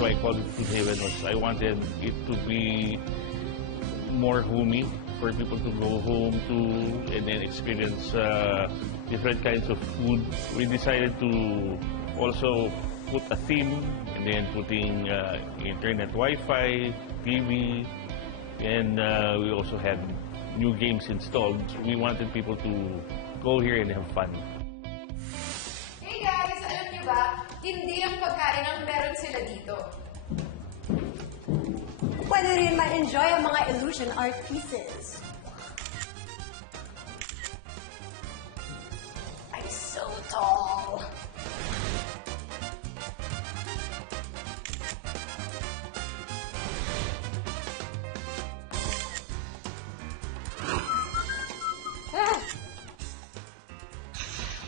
why I called it Food Haven was I wanted it to be more homey for people to go home to and then experience different kinds of food. We decided to also put a theme and then putting internet, Wi-Fi, TV, and we also had new games installed. So we wanted people to go here and have fun. Hey guys, alam niyo ba, hindi lang pagkain ang meron sila dito. Pwede rin ma-enjoy ang mga illusion art pieces. I'm so tall.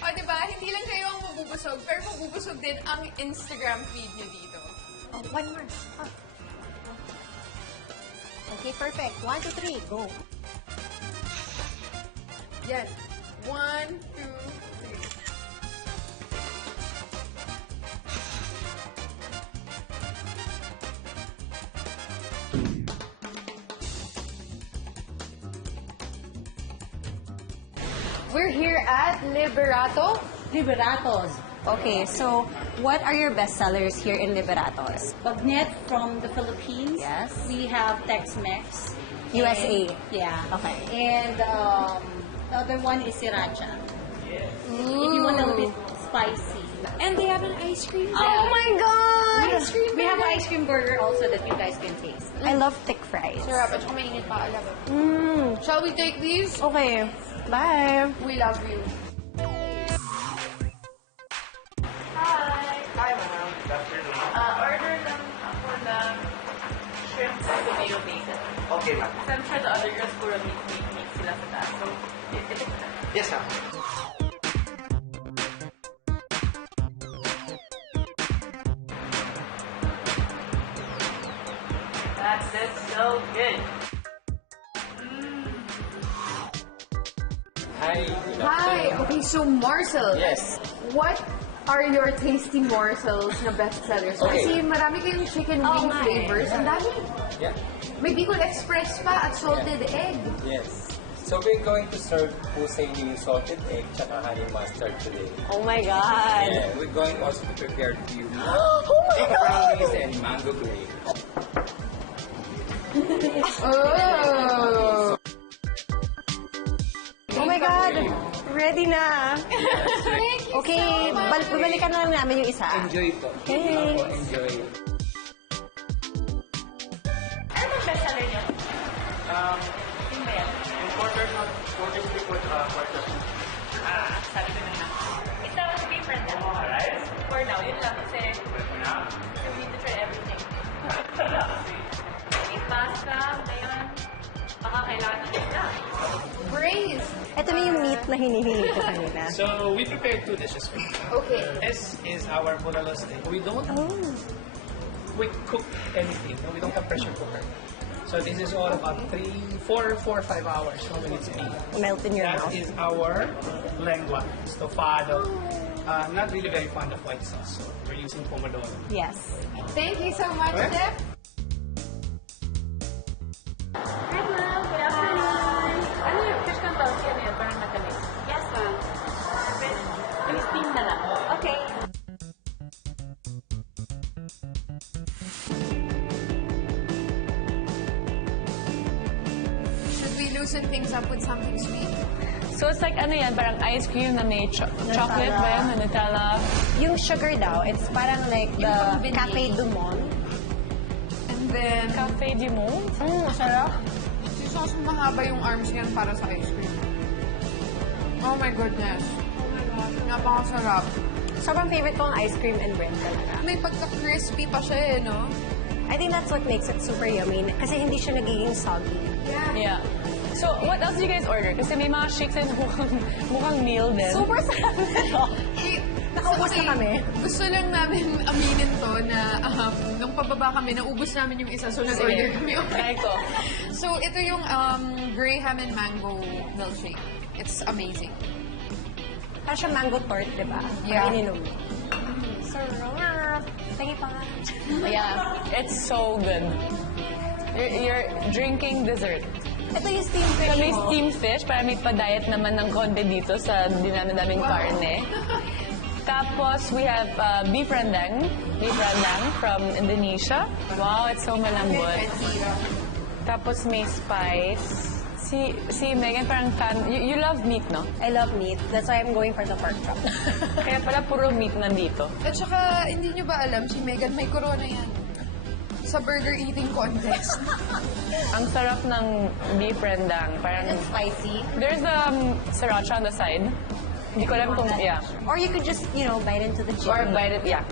O diba, hindi lang kayo ang mabubusog, pero mabubusog din ang Instagram feed niyo dito. Oh, one more. Oh. Okay, perfect. 1, 2, 3, go. Yan. 1, 2, 3. We're here at Liberato. Liberatos. Okay, so what are your best sellers here in Liberatos? Bagnet from the Philippines. Yes. We have Tex-Mex. USA. Yeah. Okay. And the other one is Sriracha. If you want a little bit spicy. And they have an ice cream. Oh my God! Ice cream. We have an ice cream burger also that you guys can taste. I love thick fries. Sarap. At saka mainit pa. Alam mo. Shall we take these? Okay, bye. We love you. Hi, ma'am. Order lang ako ng shrimp sa tomato bacon. Okay, ma'am. So I'm sure the other girls puro meat sila sa taas. So, ito na. Yes, ma'am. That's it. So good. Hi. Hi! Okay, so Marcel. Yes. What are your tasty morsels na bestsellers? Okay. Kasi marami kayong chicken wing flavors. Ang dami. Yeah. May Bicol Express pa at salted egg. Yes. So we're going to serve po sa inyo yung salted egg tsaka honey mustard today. Oh my God. Yeah. We're going also to prepare for you Oh my egg God. brownies and mango grape. Oh! Oh my God. Ready na. Thank you Okay, so much. babalikan na lang namin yung isa. Enjoy po. Thanks. Opo, enjoy. Ano bang bestseller niyo? Yung ba yan? Quarter before quarter. Sabi ko na nga. It's a different na. Alright. For now, yun lang. Kasi we need to try everything. May pasta, ngayon. Baka kailangan ng isda. Braised. Ito na yung meat na hinihingi ko kanina. So we prepared 2 dishes for you. Okay. This is our bulalo steak. We don't Oh. quick cook anything. No? We don't have pressure cooker. So this is all about 4 or 5 hours when it's beef. Melt in your That mouth. is our lengua, estofado. Not really very fond of white sauce, so we're using pomodoro. Yes. Thank you so much, Okay. Chef. Hi, ma'am. Good afternoon. Ano yung fish kantosi? Ano yun? Parang matamis. Yes, ma'am. Yung steam na lang. Okay. Should we loosen things up with something sweet? So it's like ano yan, parang ice cream na may chocolate ba yan, na Nutella? Yung sugar daw, it's parang like the pang-vanilla. Cafe Du Monde. And then, Cafe du Monde? Masarap. si sauce mahaba yung arms niyan para sa ice cream. Oh my goodness. Oh my gosh. Napakasarap. Sobrang favorite ko ang ice cream and bread talaga. May pagka-crispy pa siya eh, no? I think that's what makes it super yummy kasi hindi siya nagiging soggy. Yeah. So, what else do you guys order? Kasi may mga shakes na mukhang meal din. Super sarap nito. Nakaubos na kami. Gusto lang namin aminin to na nung pababa kami, naubos namin yung isa. So, nag-order kami. Try ko. So, ito yung Graham and Mango milkshake. It's amazing. Parang siya mango tart, di ba? Yeah. Parang ininom mo. Sarap. Sige pa nga. Yeah, it's so good. You're drinking dessert. Ito yung steamed fish So may mo. steamed fish, para may pa-diet naman ng konti dito sa dinami-daming karne. Tapos, we have beef rendang. Beef rendang from Indonesia. Wow, it's so malambot. Tapos may spice. Si Megan parang fan. You love meat, no? I love meat. That's why I'm going for the pork chop. Kaya pala puro meat nandito. At saka, hindi nyo ba alam, si Megan may corona yan. Sa burger eating contest. Ang sarap ng beef rendang. Parang, It's spicy. there's sriracha on the side. Hindi ko alam kung, yeah. Or you could just, you know, bite into the Or chicken. bite it, yeah.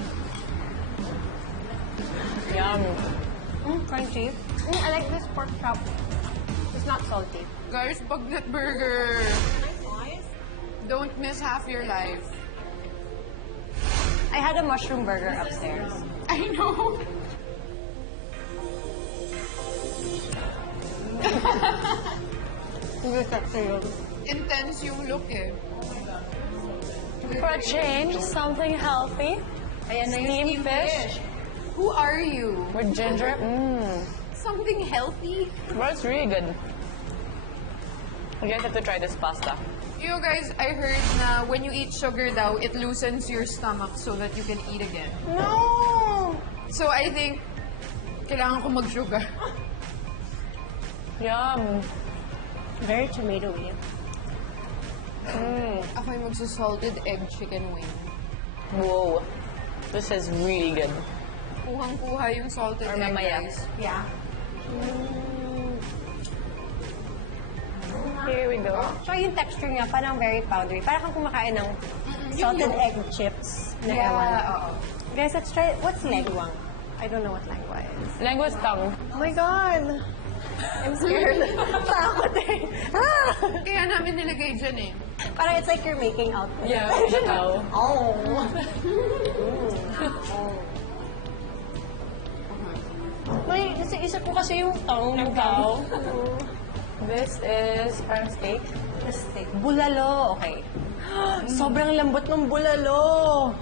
Yum. Crunchy. I like this pork chop. It's not salty. Guys, Bagnet Burger. Don't miss half your life. I had a mushroom burger upstairs. I know. Hindi sexy yun. Intense yung look eh. For a change, something healthy. Ayan na yung Steamed fish Who are you? with ginger. Something healthy? Well, it's really good. You guys have to try this pasta. You guys, I heard na when you eat sugar daw, it loosens your stomach so that you can eat again. No! So I think, kailangan ko mag-sugar. Yum. Very tomatoey. Ako yung magsa-salted egg chicken wing. Whoa. This is really good. Kuhang-kuha yung salted Or egg, mamaya. guys. Yeah. Here we go. So yung texture niya, parang very powdery. Parang kang kumakain ng salted egg chips na ewan. oo. Guys, let's try, what's lengwang? I don't know what lengwa is. Langua's tongue. Oh my God! I'm scared. Takot eh. Ah! Kaya namin nilagay dyan eh. Parang it's like you're making out with Yeah, it. ito. Oh. May, isa ko kasi yung tongue ng tao. This is parang steak. Steak. Bulalo. Okay. Sobrang lambot ng bulalo.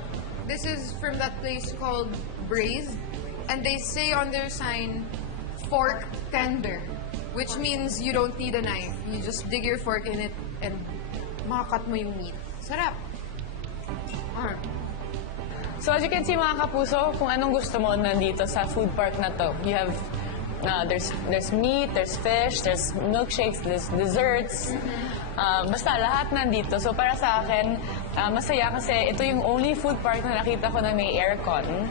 This is from that place called Braised. And they say on their sign, fork tender. Which means you don't need a knife. You just dig your fork in it and makakat mo yung meat. Sarap. So as you can see mga kapuso, kung anong gusto mo nandito sa food park na to. You have, there's meat, there's fish, there's milkshakes, there's desserts. Basta lahat nandito. So para sa akin, masaya kasi ito yung only food park na nakita ko na may aircon.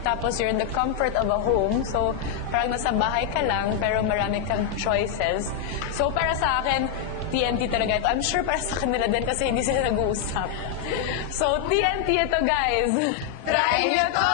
Tapos you're in the comfort of a home. So parang nasa bahay ka lang, pero marami kang choices. So para sa akin, TNT talaga ito. I'm sure para sa kanila din kasi hindi sila nag-uusap. So TNT ito guys. Try nyo to!